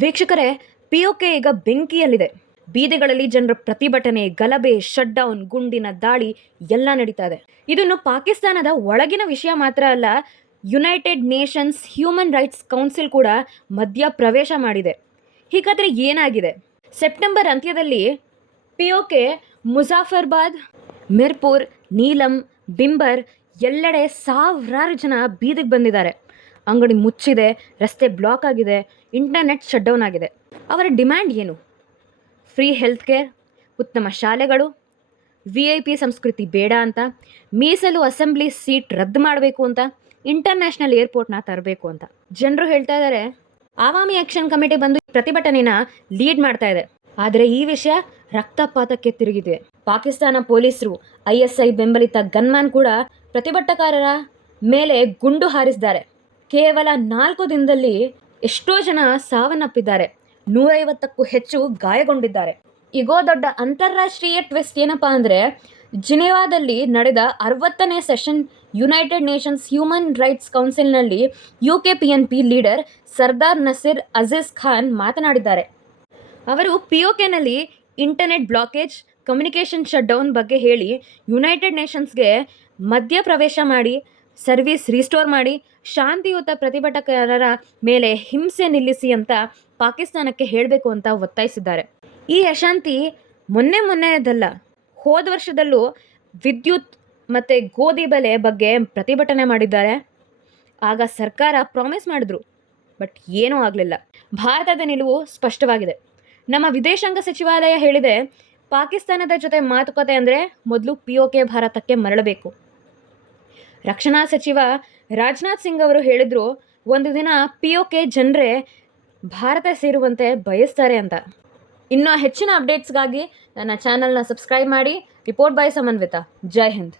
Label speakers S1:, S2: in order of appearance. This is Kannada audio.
S1: ವೀಕ್ಷಕರೇ, ಪಿಒಕೆ ಈಗ ಬೆಂಕಿಯಲ್ಲಿದೆ. ಬೀದಿಗಳಲ್ಲಿ ಜನರ ಪ್ರತಿಭಟನೆ, ಗಲಭೆ ಶಟ್ ಡೌನ್ ಗುಂಡಿನ ದಾಳಿ ಎಲ್ಲ ನಡೀತಾ ಇದೆ. ಇದನ್ನು ಪಾಕಿಸ್ತಾನದ ಒಳಗಿನ ವಿಷಯ ಮಾತ್ರ ಅಲ್ಲ United Nations Human Rights Council ಕೂಡ ಮಧ್ಯ ಪ್ರವೇಶ ಮಾಡಿದೆ. ಹೀಗಾದರೆ ಏನಾಗಿದೆ? ಸೆಪ್ಟೆಂಬರ್ ಅಂತ್ಯದಲ್ಲಿ ಪಿಒಕೆ, ಮುಜಾಫರ್ಬಾದ್, ಮಿರ್ಪುರ್, ನೀಲಂ, ಬಿಂಬರ್ ಎಲ್ಲೆಡೆ ಸಾವಿರಾರು ಜನ ಬೀದಿಗೆ ಬಂದಿದ್ದಾರೆ. ಅಂಗಡಿ ಮುಚ್ಚಿದೆ, ರಸ್ತೆ ಬ್ಲಾಕ್ ಆಗಿದೆ, ಇಂಟರ್ನೆಟ್ ಶಟ್ ಡೌನ್ ಆಗಿದೆ. ಅವರ ಡಿಮ್ಯಾಂಡ್ ಏನು? ಫ್ರೀ ಹೆಲ್ತ್ ಕೇರ್ ಉತ್ತಮ ಶಾಲೆಗಳು ವಿ ಐ ಪಿ ಸಂಸ್ಕೃತಿ ಬೇಡ ಅಂತ, ಮೀಸಲು ಅಸೆಂಬ್ಲಿ ಸೀಟ್ ರದ್ದು ಮಾಡಬೇಕು ಅಂತ ಇಂಟರ್ನ್ಯಾಷನಲ್ ಏರ್ಪೋರ್ಟ್ನ ತರಬೇಕು ಅಂತ. ಜನರು ಹೇಳ್ತಾ ಇದ್ದಾರೆ ಆವಾಮಿ ಆಕ್ಷನ್ ಕಮಿಟಿ ಬಂದು ಪ್ರತಿಭಟನೆನ ಲೀಡ್ ಮಾಡ್ತಾ ಇದೆ. ಆದರೆ ಈ ವಿಷಯ ರಕ್ತಪಾತಕ್ಕೆ ತಿರುಗಿದೆ. ಪಾಕಿಸ್ತಾನ ಪೊಲೀಸರು, ಐ ಎಸ್ ಐ ಬೆಂಬಲಿತ ಗನ್ಮ್ಯಾನ್ ಕೂಡ ಪ್ರತಿಭಟಕಾರರ ಮೇಲೆ ಗುಂಡು ಹಾರಿಸಿದ್ದಾರೆ ಕೇವಲ ನಾಲ್ಕು ದಿನದಲ್ಲಿ ಎಷ್ಟೋ ಜನ ಸಾವನ್ನಪ್ಪಿದ್ದಾರೆ. ನೂರೈವತ್ತಕ್ಕೂ ಹೆಚ್ಚು ಗಾಯಗೊಂಡಿದ್ದಾರೆ. ಇಗೋ ದೊಡ್ಡ ಅಂತಾರಾಷ್ಟ್ರೀಯ ಟ್ವಿಸ್ಟ್ ಏನಪ್ಪಾ ಅಂದರೆ, ಜಿನೆವಾದಲ್ಲಿ ನಡೆದ ಅರವತ್ತನೇ session United Nations Human Rights ಕೌನ್ಸಿಲ್ನಲ್ಲಿ U K P N P leader Sardar Nasir Aziz Khan ಮಾತನಾಡಿದ್ದಾರೆ. ಅವರು P O ಕೆನಲ್ಲಿ internet blockage, communication shut down ಬಗ್ಗೆ ಹೇಳಿ ಯುನೈಟೆಡ್ ನೇಷನ್ಸ್ಗೆ ಮಧ್ಯಪ್ರವೇಶ ಮಾಡಿ ಸರ್ವಿಸ್ ರಿಸ್ಟೋರ್ ಮಾಡಿ ಶಾಂತಿಯುತ ಪ್ರತಿಭಟಕರರ ಮೇಲೆ ಹಿಂಸೆ ನಿಲ್ಲಿಸಿ ಅಂತ ಪಾಕಿಸ್ತಾನಕ್ಕೆ ಹೇಳಬೇಕು ಅಂತ ಒತ್ತಾಯಿಸಿದ್ದಾರೆ. ಈ ಅಶಾಂತಿ ಮೊನ್ನೆ ಮೊನ್ನೆದಲ್ಲ ಹೋದ ವರ್ಷದಲ್ಲೂ ವಿದ್ಯುತ್ ಮತ್ತು ಗೋಧಿ ಬೆಲೆ ಬಗ್ಗೆ ಪ್ರತಿಭಟನೆ ಮಾಡಿದ್ದಾರೆ. ಆಗ ಸರ್ಕಾರ ಪ್ರಾಮಿಸ್ ಮಾಡಿದ್ರು, ಬಟ್ ಏನೂ ಆಗಲಿಲ್ಲ. ಭಾರತದ ನಿಲುವು ಸ್ಪಷ್ಟವಾಗಿದೆ. ನಮ್ಮ ವಿದೇಶಾಂಗ ಸಚಿವಾಲಯ ಹೇಳಿದೆ, ಪಾಕಿಸ್ತಾನದ ಜೊತೆ ಮಾತುಕತೆ ಅಂದರೆ ಮೊದಲು ಪಿ ಒ ಕೆ ಭಾರತಕ್ಕೆ ಮರಳಬೇಕು. ರಕ್ಷಣಾ ಸಚಿವ ರಾಜನಾಥ್ ಸಿಂಗ್ ಅವರು ಹೇಳಿದರು, ಒಂದು ದಿನ ಪಿ ಒ ಕೆ ಜನರೇ ಭಾರತ ಸೇರುವಂತೆ ಬಯಸ್ತಾರೆ ಅಂತ. ಇನ್ನೂ ಹೆಚ್ಚಿನ ಅಪ್ಡೇಟ್ಸ್ಗಾಗಿ ನನ್ನ ಚಾನಲ್ನ ಸಬ್ಸ್ಕ್ರೈಬ್ ಮಾಡಿ, ರಿಪೋರ್ಟ್ ಬೈ ಸಮನ್ವಿತ. ಜೈ ಹಿಂದ್.